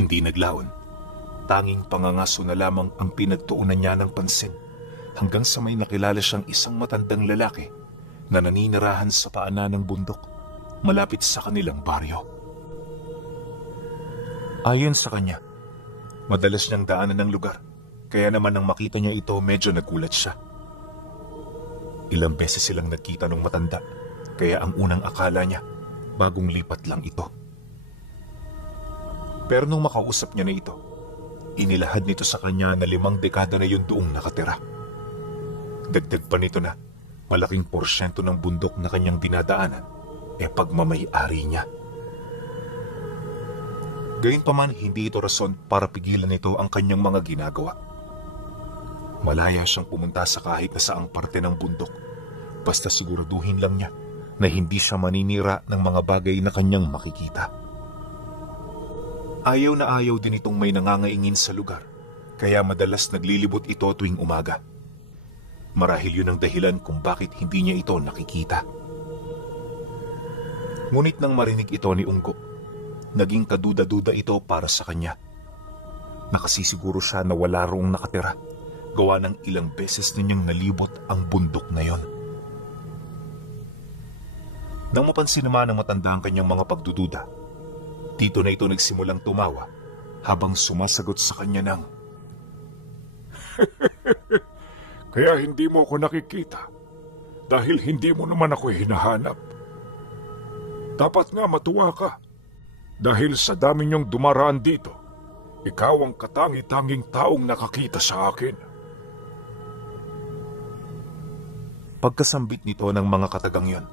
Hindi naglaon. Tanging pangangaso na lamang ang pinagtuunan niya ng pansin hanggang sa may nakilala siyang isang matandang lalaki na naninirahan sa paanan ng bundok malapit sa kanilang baryo. Ayon sa kanya, madalas niyang daanan ng lugar, kaya naman nang makita niya ito medyo nagulat siya. Ilang beses silang nagkita ng matanda, kaya ang unang akala niya, bagong lipat lang ito. Pero nung makausap niya na ito, inilahad nito sa kanya na 5 dekada na yun doong nakatira. Dagdag pa nito na malaking porsyento ng bundok na kanyang dinadaanan pagmamay-ari niya. Gayunpaman, hindi ito rason para pigilan nito ang kanyang mga ginagawa. Malaya siyang pumunta sa kahit na saang parte ng bundok, basta siguraduhin lang niya na hindi siya maninira ng mga bagay na kanyang makikita. Ayaw na ayaw din itong may nangangaingin sa lugar, kaya madalas naglilibot ito tuwing umaga. Marahil yun ang dahilan kung bakit hindi niya ito nakikita. Ngunit nang marinig ito ni Unggo, naging kaduda-duda ito para sa kanya. Nakasisiguro siya na wala roong nakatira, gawa ng ilang beses ninyang nalibot ang bundok na yon. Nang mapansin naman ng matanda ang kanyang mga pagdududa, dito na ito nagsimulang tumawa habang sumasagot sa kanya ng, Kaya hindi mo ako nakikita dahil hindi mo naman ako hinahanap. Dapat nga matuwa ka dahil sa dami niyong dumaraan dito, ikaw ang katangi-tanging taong nakakita sa akin. Pagkasambit nito ng mga katagang yon,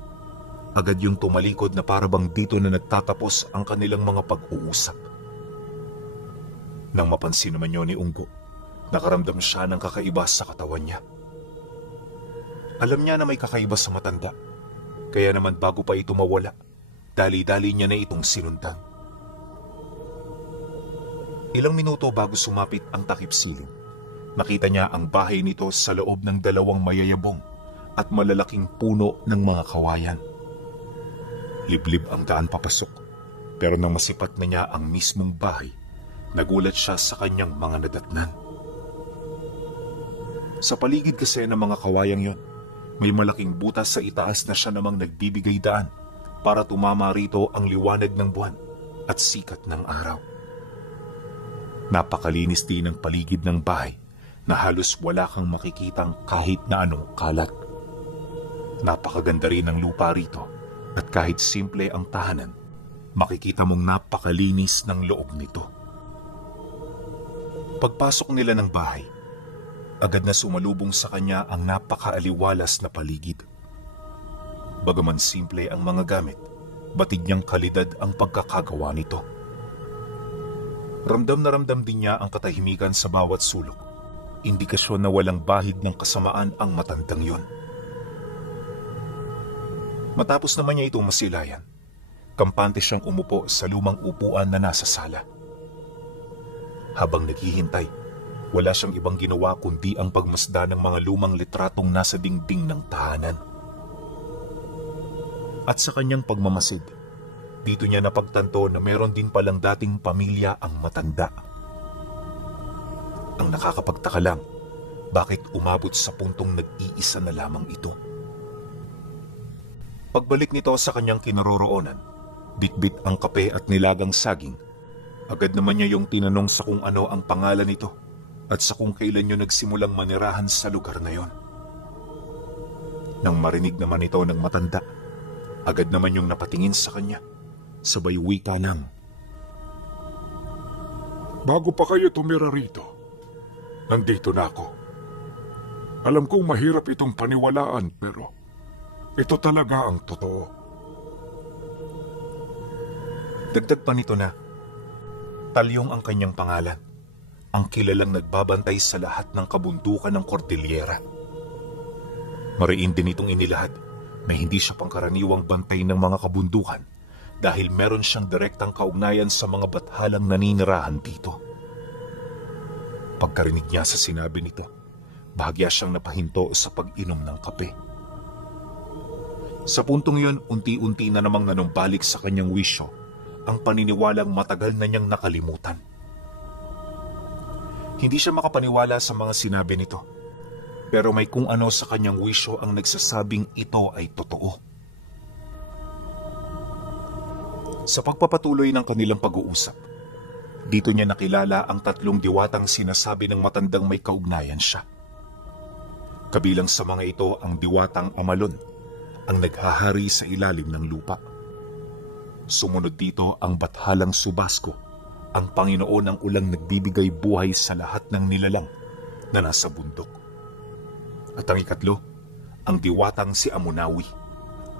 agad yung tumalikod na parabang dito na nagtatapos ang kanilang mga pag-uusap. Nang mapansin naman yun ni Unggo, nakaramdam siya ng kakaiba sa katawan niya. Alam niya na may kakaiba sa matanda, kaya naman bago pa ito mawala, dali-dali niya na itong sinundan. Ilang minuto bago sumapit ang takip siling, nakita niya ang bahay nito sa loob ng 2 mayayabong at malalaking puno ng mga kawayan. Liblib ang daan papasok, pero nang masipat na niya ang mismong bahay, nagulat siya sa kanyang mga nadatnan. Sa paligid kasi ng mga kawayang yon, may malaking butas sa itaas na siya namang nagbibigay daan para tumama rito ang liwanag ng buwan at sikat ng araw. Napakalinis din ang paligid ng bahay na halos wala kang makikitang kahit na anong kalat. Napakaganda rin ng lupa rito at kahit simple ang tahanan, makikita mong napakalinis ng loob nito. Pagpasok nila ng bahay, agad na sumalubong sa kanya ang napakaaliwalas na paligid. Bagaman simple ang mga gamit, batid niyang kalidad ang pagkakagawa nito. Ramdam na ramdam din niya ang katahimikan sa bawat sulok, indikasyon na walang bahid ng kasamaan ang matandang yon. Matapos naman niya itong masilayan, kampante siyang umupo sa lumang upuan na nasa sala. Habang naghihintay, wala siyang ibang ginawa kundi ang pagmasda ng mga lumang litratong nasa dingding ng tahanan. At sa kanyang pagmamasid, dito niya napagtanto na meron din palang dating pamilya ang matanda. Ang nakakapagtaka lang, bakit umabot sa puntong nag-iisa na lamang ito? Pagbalik nito sa kanyang kinaroroonan, bitbit ang kape at nilagang saging. Agad naman niya yung tinanong sa kung ano ang pangalan nito at sa kung kailan niyo nagsimulang manirahan sa lugar na yon. Nang marinig naman ito ng matanda, agad naman yung napatingin sa kanya, sabay wika ng, Bago pa kayo tumira rito, nandito na ako. Alam kong mahirap itong paniwalaan pero ito talaga ang totoo. Dagdag pa nito na, Talyong ang kanyang pangalan, ang kilalang nagbabantay sa lahat ng kabundukan ng Cordillera. Mariin din itong inilahad na hindi siya pangkaraniwang bantay ng mga kabundukan dahil meron siyang direktang kaugnayan sa mga bathalang naninirahan dito. Pagkarinig niya sa sinabi nito, bahagya siyang napahinto sa pag-inom ng kape. Sa puntong yun, unti-unti na namang nanumbalik sa kanyang wisyo ang paniniwalang matagal na niyang nakalimutan. Hindi siya makapaniwala sa mga sinabi nito. Pero may kung ano sa kanyang wisyo ang nagsasabing ito ay totoo. Sa pagpapatuloy ng kanilang pag-uusap, dito niya nakilala ang 3 diwatang sinasabi ng matandang may kaugnayan siya. Kabilang sa mga ito ang diwatang Amalon, ang naghahari sa ilalim ng lupa. Sumunod dito ang bathalang Subasko, ang Panginoon ng ulang nagbibigay buhay sa lahat ng nilalang na nasa bundok. At ang ikatlo, ang diwatang si Amunawi,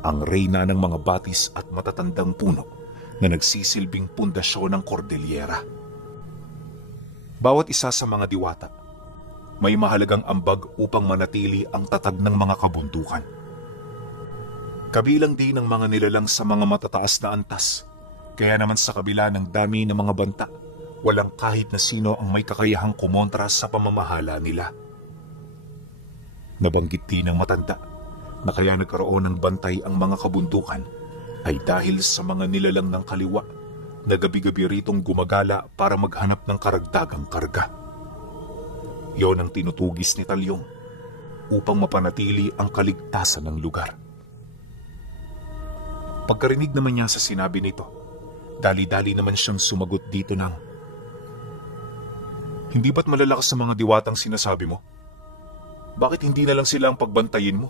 ang reyna ng mga batis at matatandang puno na nagsisilbing pundasyon ng Cordillera. Bawat isa sa mga diwata, may mahalagang ambag upang manatili ang tatag ng mga kabundukan. Kabilang din ang mga nilalang sa mga matataas na antas, kaya naman sa kabila ng dami ng mga banta, walang kahit na sino ang may kakayahang kumontra sa pamamahala nila. Nabanggit din ng matanda na kaya nagkaroon ng bantay ang mga kabundukan ay dahil sa mga nilalang ng kaliwa na gabi-gabi ritong gumagala para maghanap ng karagdagang karga. Yon ang tinutugis ni Talyong upang mapanatili ang kaligtasan ng lugar. Pagkarinig naman niya sa sinabi nito, dali-dali naman siyang sumagot dito ng, "Hindi ba't malalakas sa mga diwatang sinasabi mo? Bakit hindi na lang sila ang pagbantayin mo?"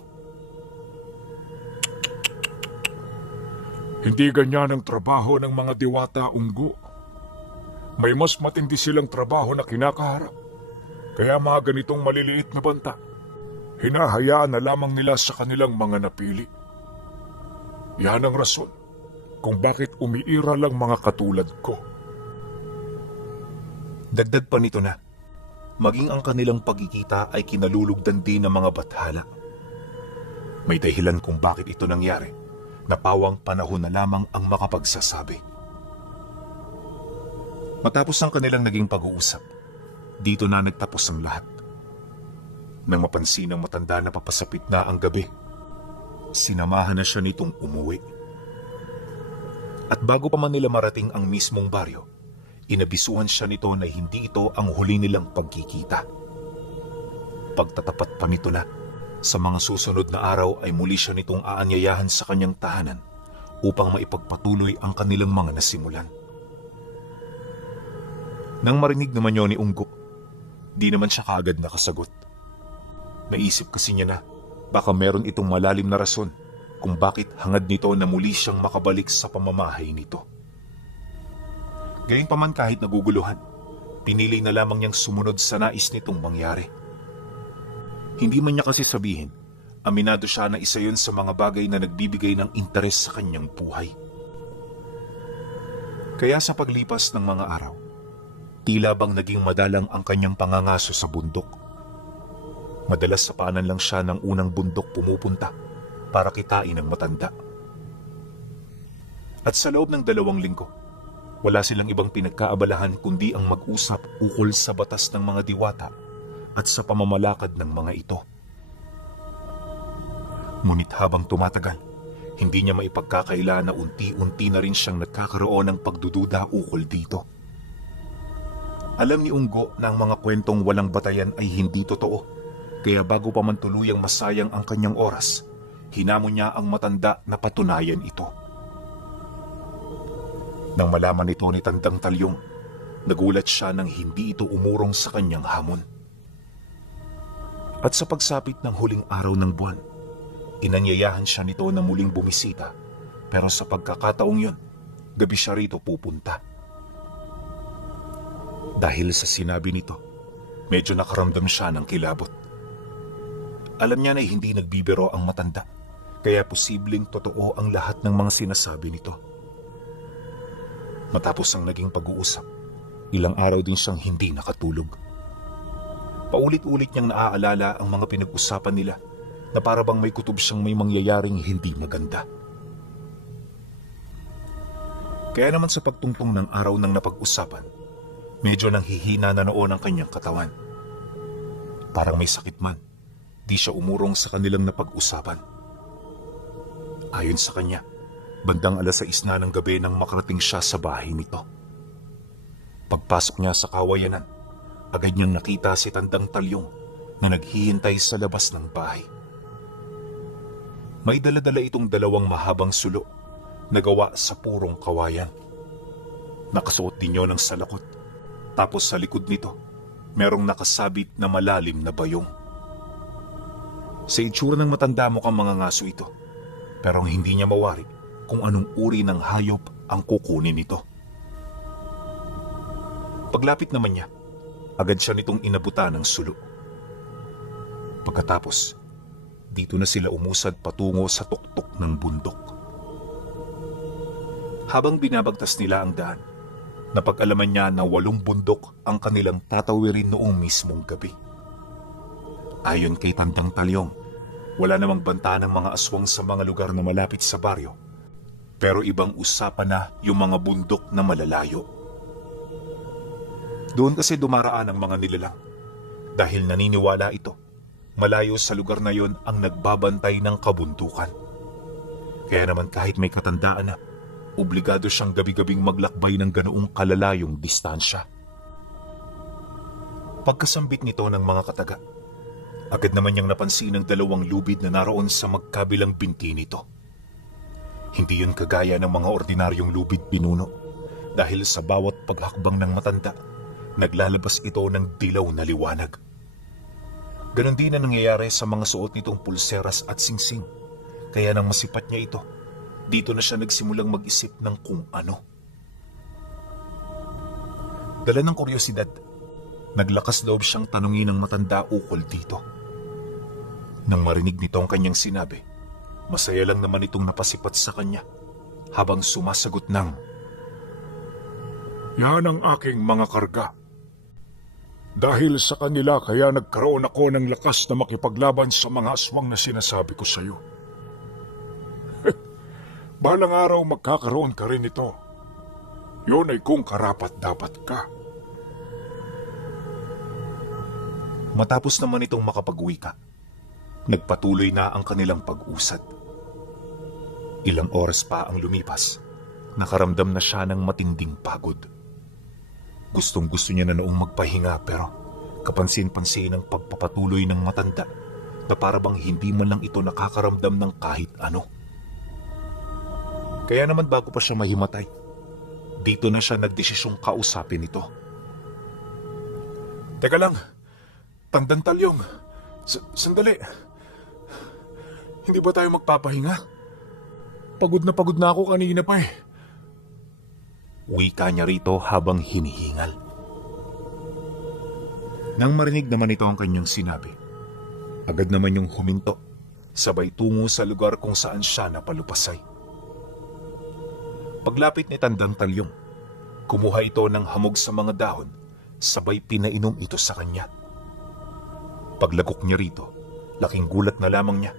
Hindi ganyan ang trabaho ng mga diwata, Unggo. May mas matindi silang trabaho na kinakaharap. Kaya mga ganitong maliliit na banta, hinahayaan na lamang nila sa kanilang mga napili. Yan ang rason kung bakit umiira lang mga katulad ko. Dagdag pa nito na, maging ang kanilang pagkikita ay kinalulugdan din ng mga bathala. May dahilan kung bakit ito nangyari, na pawang panahon na lamang ang makapagsasabi. Matapos ang kanilang naging pag-uusap, dito na nagtapos ang lahat. Nang mapansin ng matanda na papasapit na ang gabi, sinamahan na siya nitong umuwi. At bago pa man nila marating ang mismong baryo, inabisuhan siya nito na hindi ito ang huli nilang pagkikita. Pagtatapat pa nito na, sa mga susunod na araw ay muli siya nitong aanyayahan sa kanyang tahanan upang maipagpatuloy ang kanilang mga nasimulan. Nang marinig naman yun ni Unggo, di naman siya kaagad nakasagot. Naisip kasi niya na baka meron itong malalim na rason kung bakit hangad nito na muli siyang makabalik sa pamamahay nito. Gayunpaman kahit naguguluhan, pinili na lamang niyang sumunod sa nais nitong mangyari. Hindi man niya kasi sabihin, aminado siya na isa yun sa mga bagay na nagbibigay ng interes sa kanyang buhay. Kaya sa paglipas ng mga araw, tila bang naging madalang ang kanyang pangangaso sa bundok. Madalas sa paanan lang siya ng unang bundok pumupunta para kitain ang matanda. At sa loob ng 2 linggo, wala silang ibang pinagkaabalahan kundi ang mag-usap ukol sa batas ng mga diwata at sa pamamalakad ng mga ito. Ngunit habang tumatagal, hindi niya maipagkakaila na unti-unti na rin siyang nagkakaroon ng pagdududa ukol dito. Alam ni Unggo na ang mga kwentong walang batayan ay hindi totoo, kaya bago pa man tuluyang masayang ang kanyang oras, hinamon niya ang matanda na patunayan ito. Nang malaman ito ni Tandang Talyong, nagulat siya nang hindi ito umurong sa kanyang hamon. At sa pagsapit ng huling araw ng buwan, inanyayahan siya nito na muling bumisita, pero sa pagkakataong yun, gabi siya rito pupunta. Dahil sa sinabi nito, medyo nakaramdam siya ng kilabot. Alam niya na hindi nagbibiro ang matanda, kaya posibleng totoo ang lahat ng mga sinasabi nito. Matapos ang naging pag-uusap, ilang araw din siyang hindi nakatulog. Paulit-ulit niyang naaalala ang mga pinag-usapan nila na para bang may kutob siyang may mangyayaring hindi maganda. Kaya naman sa pagtungtong ng araw ng napag-usapan, medyo nanghihina na noon ang kanyang katawan. Parang may sakit man, di siya umurong sa kanilang napag-usapan. Ayon sa kanya, bandang 6:00 na ng gabi nang makarating siya sa bahay nito. Pagpasok niya sa kawayanan, agad niyang nakita si Tandang Talyong na naghihintay sa labas ng bahay. May dala-dala itong dalawang mahabang sulo na gawa sa purong kawayan. Nakasuot din yun ng salakot. Tapos sa likod nito, merong nakasabit na malalim na bayong. Sa itsura ng matanda mukhang mga ngaso ito, pero hindi niya mawari kung anong uri ng hayop ang kukunin nito. Paglapit naman niya, agad siya nitong inabutan ng sulo. Pagkatapos, dito na sila umusad patungo sa tuktok ng bundok. Habang binabagtas nila ang daan, napag-alaman niya na 8 bundok ang kanilang tatawirin noong mismong gabi. Ayon kay Tandang Talyong, wala namang banta ng mga aswang sa mga lugar na malapit sa baryo, pero ibang usapan na yung mga bundok na malalayo. Doon kasi dumaraan ang mga nilalang dahil naniniwala ito, malayo sa lugar na yon ang nagbabantay ng kabundukan. Kaya naman kahit may katandaan na, obligado siyang gabi-gabing maglakbay ng ganoong kalalayong distansya. Pagkasambit nito ng mga kataga, agad naman niyang napansin ang 2 lubid na naroon sa magkabilang binti nito. Hindi yun kagaya ng mga ordinaryong lubid pinuno dahil sa bawat paghakbang ng matanda, naglalabas ito ng dilaw na liwanag. Ganon din ang nangyayari sa mga suot nitong pulseras at singsing. Kaya nang masipat niya ito, dito na siya nagsimulang mag-isip ng kung ano. Dala ng kuryosidad, naglakas loob siyang tanungin ng matanda ukol dito. Nang marinig nito ang kanyang sinabi, masaya lang naman itong napasipat sa kanya habang sumasagot ng, Yan ang aking mga karga. Dahil sa kanila kaya nagkaroon ako ng lakas na makipaglaban sa mga aswang na sinasabi ko sa iyo. Balang araw magkakaroon ka rin ito. Yun ay kung karapat dapat ka. Matapos naman itong makapag-uwi ka, nagpatuloy na ang kanilang pag-usad. Ilang oras pa ang lumipas, nakaramdam na siya ng matinding pagod. Gustong-gusto niya na noong magpahinga pero kapansin-pansin ang pagpapatuloy ng matanda na para bang hindi man lang ito nakakaramdam ng kahit ano. Kaya naman bago pa siya mahimatay, dito na siya nagdesisyong kausapin ito. Teka lang, Tandang Talyong, sandali. Hindi ba tayo magpapahinga? Pagod na ako kanina pa eh. Wika niya rito habang hinihingal. Nang marinig naman ito ang kanyang sinabi, agad naman yung huminto, sabay tungo sa lugar kung saan siya napalupasay. Paglapit ni Tandang Talyong, kumuha ito ng hamog sa mga dahon, sabay pinainom ito sa kanya. Paglagok niya rito, laking gulat na lamang niya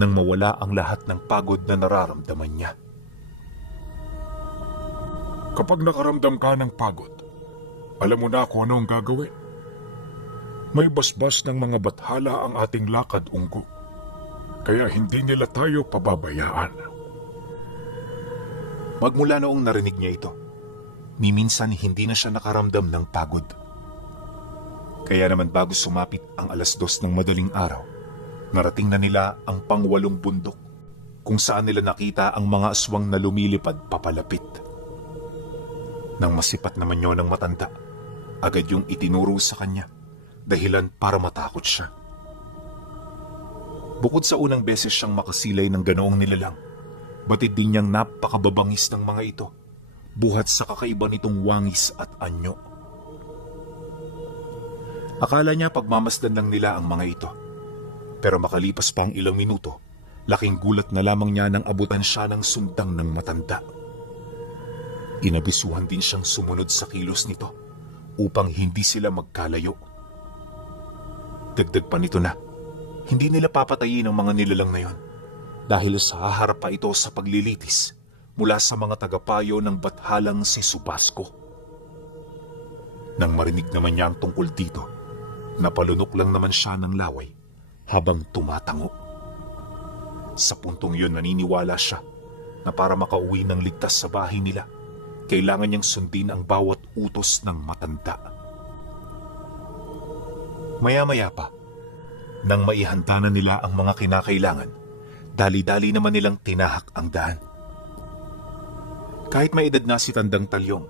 nang mawala ang lahat ng pagod na nararamdaman niya. Kapag nakaramdam ka ng pagod, alam mo na kung ano ang gagawin. May basbas ng mga bathala ang ating lakad, Unggo. Kaya hindi nila tayo pababayaan. Magmula noong narinig niya ito, minsan hindi na siya nakaramdam ng pagod. Kaya naman bago sumapit ang 2:00 ng madaling araw, narating na nila ang pang-8 bundok kung saan nila nakita ang mga aswang na lumilipad papalapit. Nang masipat naman yun ng matanda, agad yung itinuro sa kanya, dahilan para matakot siya. Bukod sa unang beses siyang makasilay ng ganoong nilalang, batid din niyang napakababangis ng mga ito, buhat sa kakaiba nitong wangis at anyo. Akala niya pagmamasdan lang nila ang mga ito, pero makalipas pa ang ilang minuto, laking gulat na lamang niya nang abutan siya ng sundang ng matanda. Inabisuhan din siyang sumunod sa kilos nito upang hindi sila magkalayo. Dagdag pa nito na, hindi nila papatayin ang mga nilalang na yon dahil sa haharap pa ito sa paglilitis mula sa mga tagapayo ng bathalang si Subasco. Nang marinig naman niya ang tungkol dito, napalunok lang naman siya ng laway habang tumatango. Sa puntong yun naniniwala siya na para makauwi ng ligtas sa bahay nila, kailangan niyang sundin ang bawat utos ng matanda. Maya-maya pa, nang maihanda na nila ang mga kinakailangan, dali-dali naman nilang tinahak ang daan. Kahit may edad na si Tandang Talyong,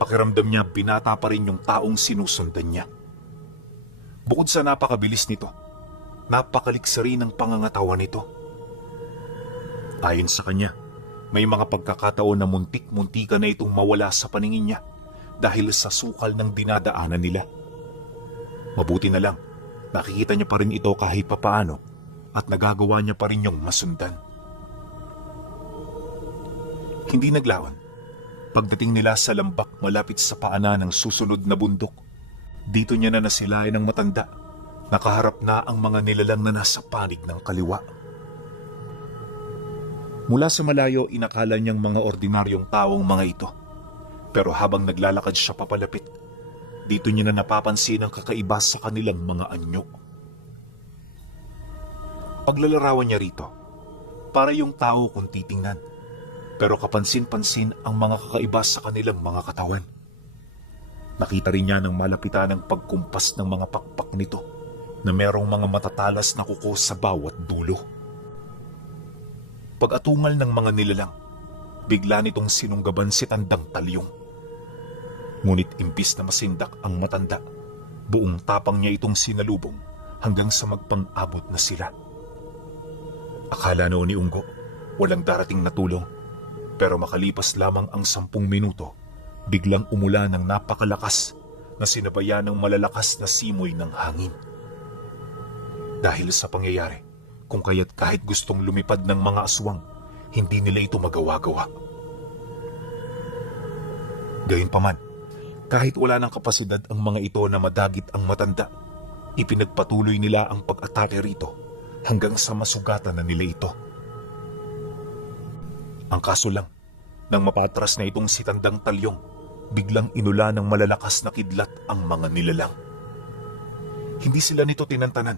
pakiramdam niya binata pa rin yung taong sinusundan niya. Bukod sa napakabilis nito, napakaliksa rin ang pangangatawan nito. Ayon sa kanya, may mga pagkakataon na muntik-muntika na itong mawala sa paningin niya dahil sa sukal ng dinadaanan nila. Mabuti na lang, nakikita niya pa rin ito kahit papaano at nagagawa niya pa rin yung masundan. Hindi naglaon. Pagdating nila sa lambak malapit sa paanan ng susunod na bundok, dito niya na nasilayan ng matanda. Nakaharap na ang mga nilalang na nasa panig ng kaliwa. Mula sa malayo, inakala niyang mga ordinaryong taong mga ito. Pero habang naglalakad siya papalapit, dito niya na napapansin ang kakaiba sa kanilang mga anyo. Paglalarawan niya rito, para yung tao kung titingnan. Pero kapansin-pansin ang mga kakaiba sa kanilang mga katawan. Nakita rin niya ng malapitan ang pagkumpas ng mga pakpak nito na merong mga matatalas na kuko sa bawat dulo. Pag-atungal ng mga nilalang, bigla nitong sinunggaban si Tandang Talyong. Ngunit imbis na masindak ang matanda, buong tapang niya itong sinalubong hanggang sa magpang-abot na sila. Akala noon ni Unggo, walang darating na tulong. Pero makalipas lamang ang 10 minuto, biglang umulan ng napakalakas na sinabayan ng malalakas na simoy ng hangin. Dahil sa pangyayari, kung kaya't kahit gustong lumipad ng mga aswang, hindi nila ito magawa-gawa. Gayunpaman, kahit wala ng kapasidad ang mga ito na madagit ang matanda, ipinagpatuloy nila ang pag-atake rito hanggang sa masugatan na nila ito. Ang kaso lang, nang mapatras na itong si Tandang Talyong, biglang inula ng malalakas na kidlat ang mga nilalang. Hindi sila nito tinantanan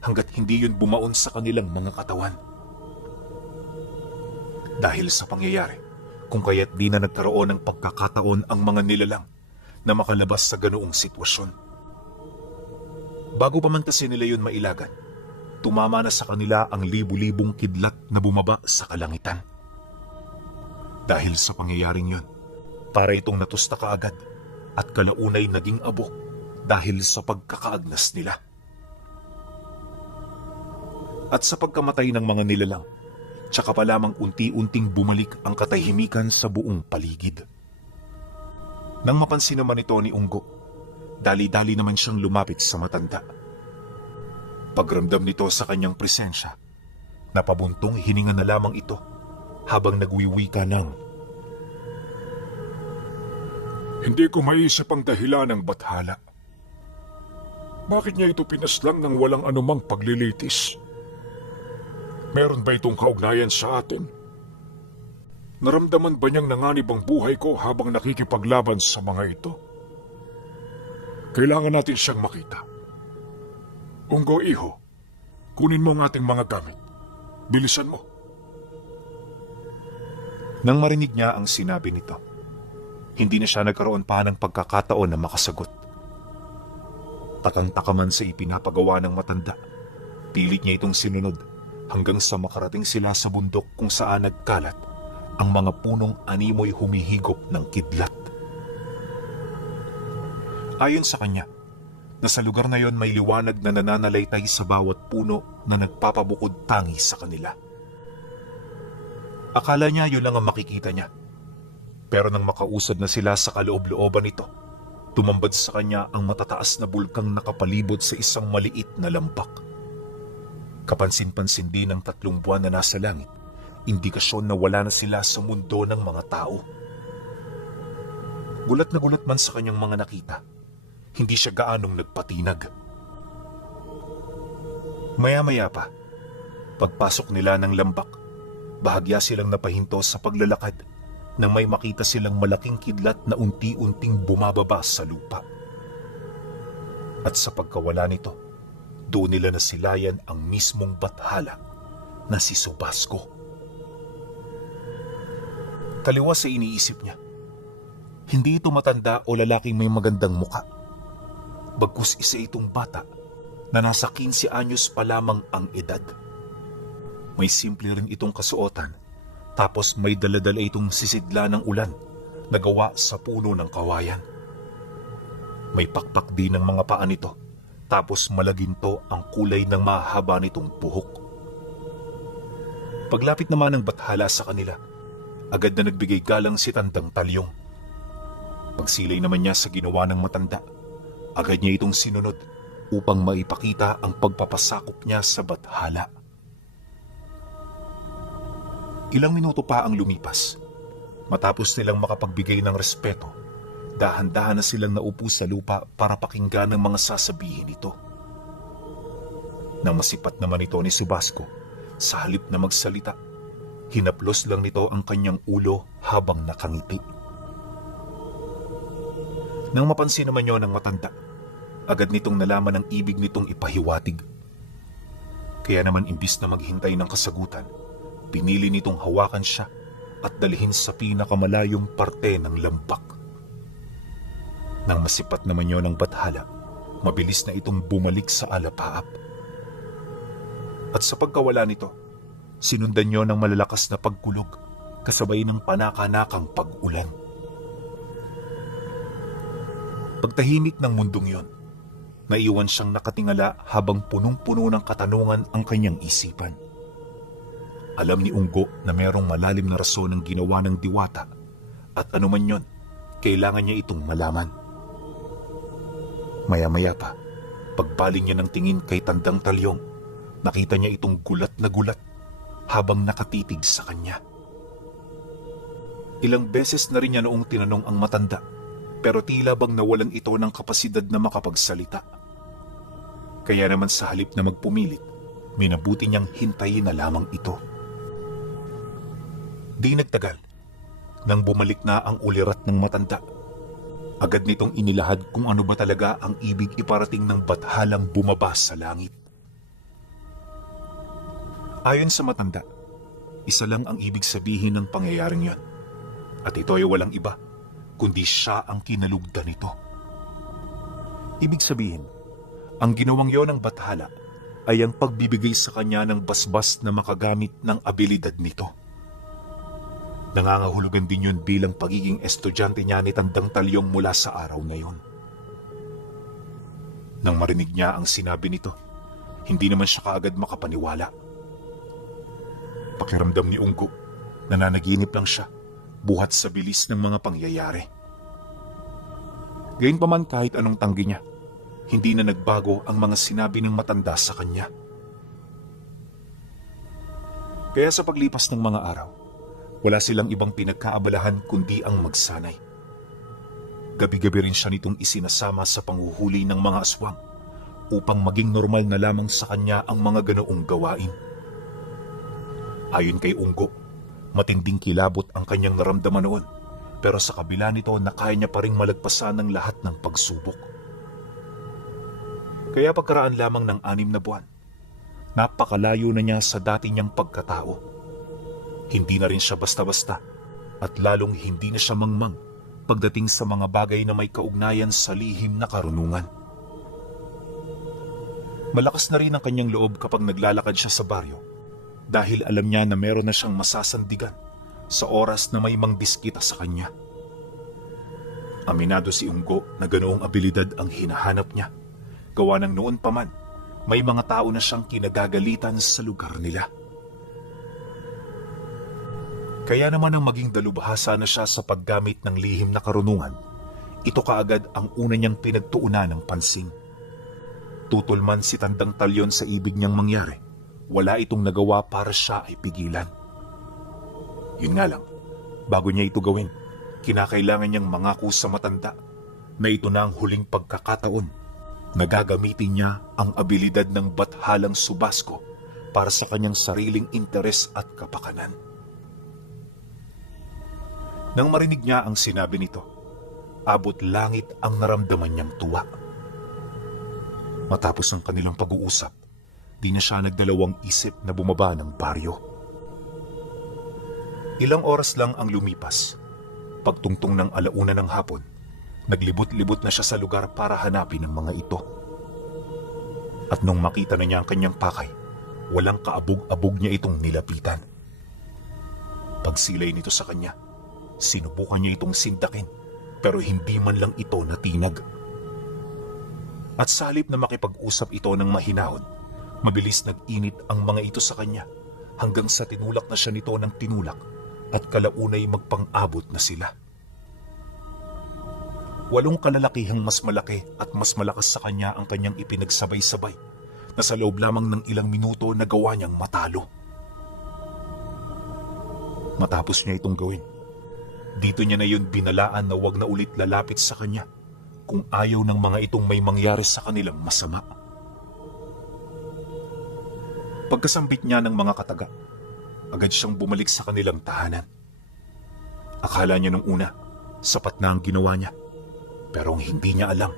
hanggat hindi yun bumaon sa kanilang mga katawan. Dahil sa pangyayari, kung kaya't di na nagkaroon ng pagkakataon ang mga nilalang na makalabas sa ganoong sitwasyon. Bago pa man kasi nila yun mailagan, tumama na sa kanila ang libu-libong kidlat na bumaba sa kalangitan. Dahil sa pangyayaring yun, para itong natusta kaagad at kalaunay naging abo dahil sa pagkakaagnas nila. At sa pagkamatay ng mga nilalang, tsaka pa lamang unti-unting bumalik ang katahimikan sa buong paligid. Nang mapansin naman ito ni Unggo, dali-dali naman siyang lumapit sa matanda. Pagramdam nito sa kanyang presensya, napabuntong hininga na lamang ito habang nagwiwika ng, Hindi ko maisip ang dahilan ng bathala. Bakit niya ito pinaslang ng walang anumang paglilitis? Meron ba itong kaugnayan sa atin? Naramdaman ba niyang nanganib ang buhay ko habang nakikipaglaban sa mga ito? Kailangan natin siyang makita. Unggo, iho, kunin mo ang ating mga gamit. Bilisan mo. Nang marinig niya ang sinabi nito, hindi na siya nagkaroon pa ng pagkakataon na makasagot. Takang-taka man sa ipinapagawa ng matanda, pilit niya itong sinunod hanggang sa makarating sila sa bundok kung saan nagkalat ang mga punong animoy humihigop ng kidlat. Ayon sa kanya, nasa lugar na yon may liwanag na nananalaytay sa bawat puno na nagpapabukod tangi sa kanila. Akala niya yun lang ang makikita niya. Pero nang makausad na sila sa kaloob-looban nito, tumambad sa kanya ang matataas na bulkang nakapalibot sa isang maliit na lampak. Kapansin-pansin din ng 3 buwan na nasa langit, indikasyon na wala na sila sa mundo ng mga tao. Gulat na gulat man sa kanyang mga nakita, hindi siya gaanong nagpatinag. Maya-maya pa, pagpasok nila ng lambak, bahagya silang napahinto sa paglalakad nang may makita silang malaking kidlat na unti-unting bumababa sa lupa. At sa pagkawala nito, doon nila nasilayan ang mismong bathala na si Subasko. Taliwa sa iniisip niya, hindi ito matanda o lalaking may magandang muka. Bagkus isa itong bata na nasa 15 anyos pa lamang ang edad. May simple rin itong kasuotan, tapos may daladala itong sisidla ng ulan na gawa sa puno ng kawayan. May pakpak din ng mga paa nito, tapos malaginto ang kulay ng mahaba nitong buhok. Paglapit naman ng bathala sa kanila, agad na nagbigay galang si Tandang Talyong. Pagsilay naman niya sa ginawa ng matanda, agad niya itong sinunod upang maipakita ang pagpapasakop niya sa bathala. Ilang minuto pa ang lumipas. Matapos nilang makapagbigay ng respeto, dahan-dahan na silang naupo sa lupa para pakinggan ang mga sasabihin nito. Nang masipat naman ito ni Subasco, sa halip na magsalita, hinaplos lang nito ang kanyang ulo habang nakangiti. Nang mapansin naman yon ng matanda, agad nitong nalaman ang ibig nitong ipahiwatig. Kaya naman imbis na maghintay ng kasagutan, pinili nitong hawakan siya at dalhin sa pinakamalayong parte ng lambak. Nang masipat naman yon ng bathala, mabilis na itong bumalik sa alapaap. At sa pagkawala nito, sinundan niyo ng malalakas na pagkulog kasabay ng panakanakang pag-ulan. Pagtahimik ng mundong yon, naiwan siyang nakatingala habang punong-puno ng katanungan ang kanyang isipan. Alam ni Unggo na merong malalim na rason ng ginawa ng diwata at anuman yon, kailangan niya itong malaman. Maya-maya pa, pagbaling niya ng tingin kay Tandang Talyong, nakita niya itong gulat na gulat habang nakatitig sa kanya. Ilang beses na rin niya noong tinanong ang matanda, pero tila bang nawalan ito ng kapasidad na makapagsalita. Kaya naman sa halip na magpumilit, minabuti niyang hintayin na lamang ito. Di nagtagal, nang bumalik na ang ulirat ng matanda, agad nitong inilahad kung ano ba talaga ang ibig iparating ng bathalang bumaba sa langit. Ayon sa matanda, isa lang ang ibig sabihin ng pangyayaring yon, at ito ay walang iba, kundi siya ang kinalugdan nito. Ibig sabihin, ang ginawang yon ng bathala ay ang pagbibigay sa kanya ng basbas na makagamit ng abilidad nito. Nangangahulugan din yun bilang pagiging estudyante niya ni Tandang Talyong mula sa araw na yon. Nang marinig niya ang sinabi nito, hindi naman siya kaagad makapaniwala. Pakiramdam ni Unggo, nananaginip lang siya, buhat sa bilis ng mga pangyayari. Gayunpaman kahit anong tanggi niya, hindi na nagbago ang mga sinabi ng matanda sa kanya. Kaya sa paglipas ng mga araw, wala silang ibang pinagkaabalahan kundi ang magsanay. Gabi-gabi rin siya nitong isinasama sa panghuhuli ng mga aswang upang maging normal na lamang sa kanya ang mga ganoong gawain. Ayon kay Unggo, matinding kilabot ang kanyang naramdaman noon, pero sa kabila nito na kaya niya pa ring malagpasan ng lahat ng pagsubok. Kaya pagkaraan lamang ng 6 na buwan, napakalayo na niya sa dati niyang pagkatao. Hindi na rin siya basta-basta at lalong hindi na siya mangmang pagdating sa mga bagay na may kaugnayan sa lihim na karunungan. Malakas na rin ang kanyang loob kapag naglalakad siya sa baryo dahil alam niya na meron na siyang masasandigan sa oras na may mangdiskita sa kanya. Aminado si Unggo na ganoong abilidad ang hinahanap niya. Gawa ng noon pa man, may mga tao na siyang kinagagalitan sa lugar nila. Kaya naman ang maging dalubhasa na siya sa paggamit ng lihim na karunungan, ito kaagad ang una niyang pinagtuunan ng pansin. Tutol man si Tandang Talyon sa ibig niyang mangyari, wala itong nagawa para siya ay pigilan. Yun nga lang, bago niya ito gawin, kinakailangan niyang mangako sa matanda na ito na ang huling pagkakataon na gagamitin niya ang abilidad ng bathalang Subasco para sa kanyang sariling interes at kapakanan. Nang marinig niya ang sinabi nito, abot langit ang naramdaman niyang tuwa. Matapos ang kanilang pag-uusap, di na siya nagdalawang isip na bumaba ng baryo. Ilang oras lang ang lumipas. Pagtungtong ng 1:00 ng hapon, Naglibot-libot na siya sa lugar para hanapin ang mga ito. At nung makita na niya ang kanyang pakay, walang kaabog-abog niya itong nilapitan. Pagsilay nito sa kanya, sinubukan niya itong sindakin pero hindi man lang ito natinag. At sa halip na makipag-usap ito ng mahinahon, mabilis nag-init ang mga ito sa kanya hanggang sa tinulak na siya nito ng tinulak at kalaunay magpang-abot na sila. 8 kalalakihang mas malaki at mas malakas sa kanya ang kanyang ipinagsabay-sabay na sa loob lamang ng ilang minuto nagawa niyang matalo. Matapos niya itong gawin, dito niya na yun binalaan na wag na ulit lalapit sa kanya kung ayaw ng mga itong may mangyari sa kanilang masama. Pagkasambit niya ng mga kataga, agad siyang bumalik sa kanilang tahanan. Akala niya nung una, sapat na ang ginawa niya. Pero ang hindi niya alam,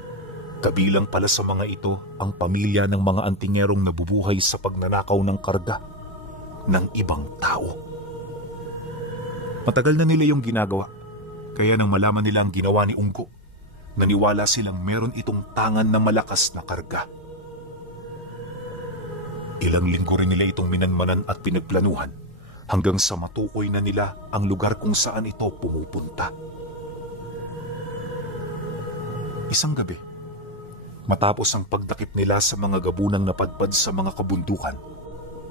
kabilang pala sa mga ito ang pamilya ng mga antingerong nabubuhay sa pagnanakaw ng karga ng ibang tao. Matagal na nila yung ginagawa, kaya nang malaman nila ang ginawa ni Unggo, naniwala silang meron itong tangan na malakas na karga. Ilang linggo rin nila itong minanmanan at pinagplanuhan hanggang sa matukoy na nila ang lugar kung saan ito pumupunta. Isang gabi, matapos ang pagdakip nila sa mga gabunang napadpad sa mga kabundukan,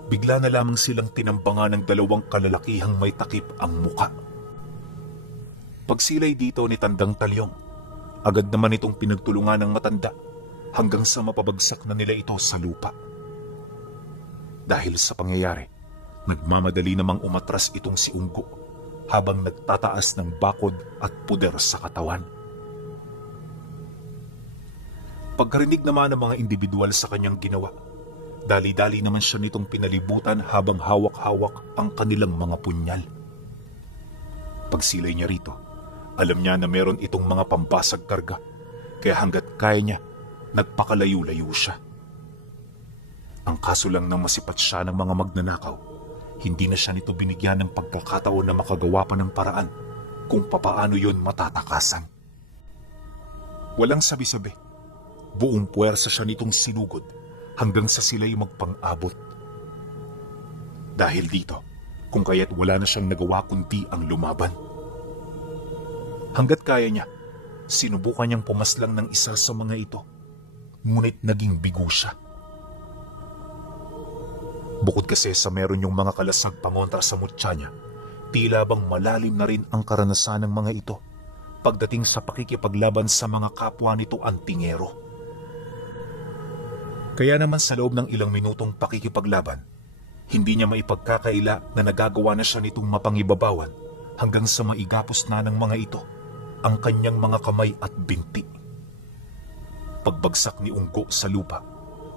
bigla na lamang silang tinambangan ng 2 kalalakihang may takip ang muka. Pagsilay dito ni Tandang Talyong, agad naman itong pinagtulungan ng matanda hanggang sa mapabagsak na nila ito sa lupa. Dahil sa pangyayari, nagmamadali namang umatras itong si Unggo habang nagtataas ng bakod at puder sa katawan. Pagkarinig naman ng mga individual sa kanyang ginawa, dali-dali naman siya nitong pinalibutan habang hawak-hawak ang kanilang mga punyal. Pagsilay niya rito, alam niya na meron itong mga pambasag karga, kaya hanggat kaya niya, nagpakalayo-layo siya. Ang kaso lang nang masipat siya ng mga magnanakaw, hindi na siya nito binigyan ng pagkakataon na makagawa pa ng paraan kung papaano yon matatakasan. Walang sabi-sabi. Buong puwersa siya nitong sinugod hanggang sa sila'y magpang-abot. Dahil dito, kung kaya't wala na siyang nagawa kundi ang lumaban. Hanggat kaya niya, sinubukan niyang pumaslang ng isa sa mga ito, ngunit naging bigo siya. Bukod kasi sa meron yung mga kalasag pangontra sa mutya niya, tila bang malalim na rin ang karanasan ng mga ito pagdating sa pakikipaglaban sa mga kapwa nito antingero. Kaya naman sa loob ng ilang minutong pakikipaglaban, hindi niya maipagkakaila na nagagawa na siya nitong mapangibabawan hanggang sa maigapos na ng mga ito ang kanyang mga kamay at binti. Pagbagsak ni Unggo sa lupa,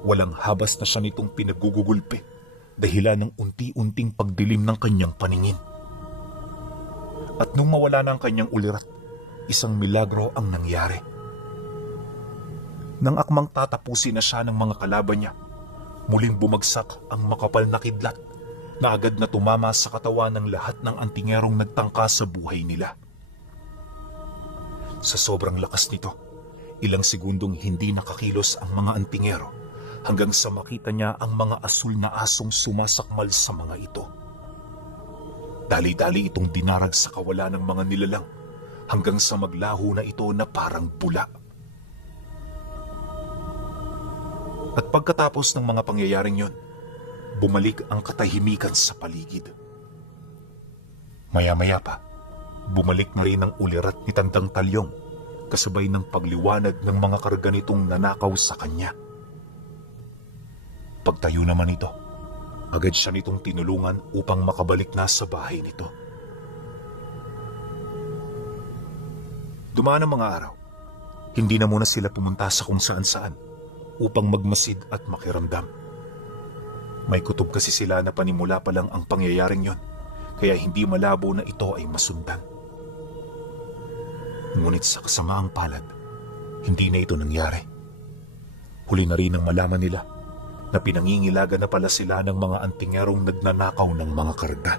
walang habas na siya nitong pinagugugulpe dahilan ng unti-unting pagdilim ng kanyang paningin. At nung mawala na ang kanyang ulirat, isang milagro ang nangyari. Nang akmang tatapusin na siya ng mga kalaban niya, muling bumagsak ang makapal na kidlat na agad na tumama sa katawan ng lahat ng antingerong nagtangka sa buhay nila. Sa sobrang lakas nito, ilang segundong hindi nakakilos ang mga antingero hanggang sa makita niya ang mga asul na asong sumasakmal sa mga ito. Dali-dali itong dinarag sa kawalan ng mga nilalang hanggang sa maglaho na ito na parang bula. At pagkatapos ng mga pangyayaring yon, bumalik ang katahimikan sa paligid. Maya-maya pa, bumalik na rin ang ulirat ni Tandang Talyong kasabay ng pagliwanag ng mga karga nitong nanakaw sa kanya. Pagtayo naman ito, agad siya nitong tinulungan upang makabalik na sa bahay nito. Dumaan ang mga araw, hindi na muna sila pumunta sa kung saan-saan upang magmasid at makiramdam. May kutob kasi sila na panimula pa lang ang pangyayaring yon, kaya hindi malabo na ito ay masundan. Ngunit sa kasamaang palad, hindi na ito nangyari. Huli na rin ang malaman nila na pinangingilaga na pala sila ng mga antingerong nagnanakaw ng mga karga.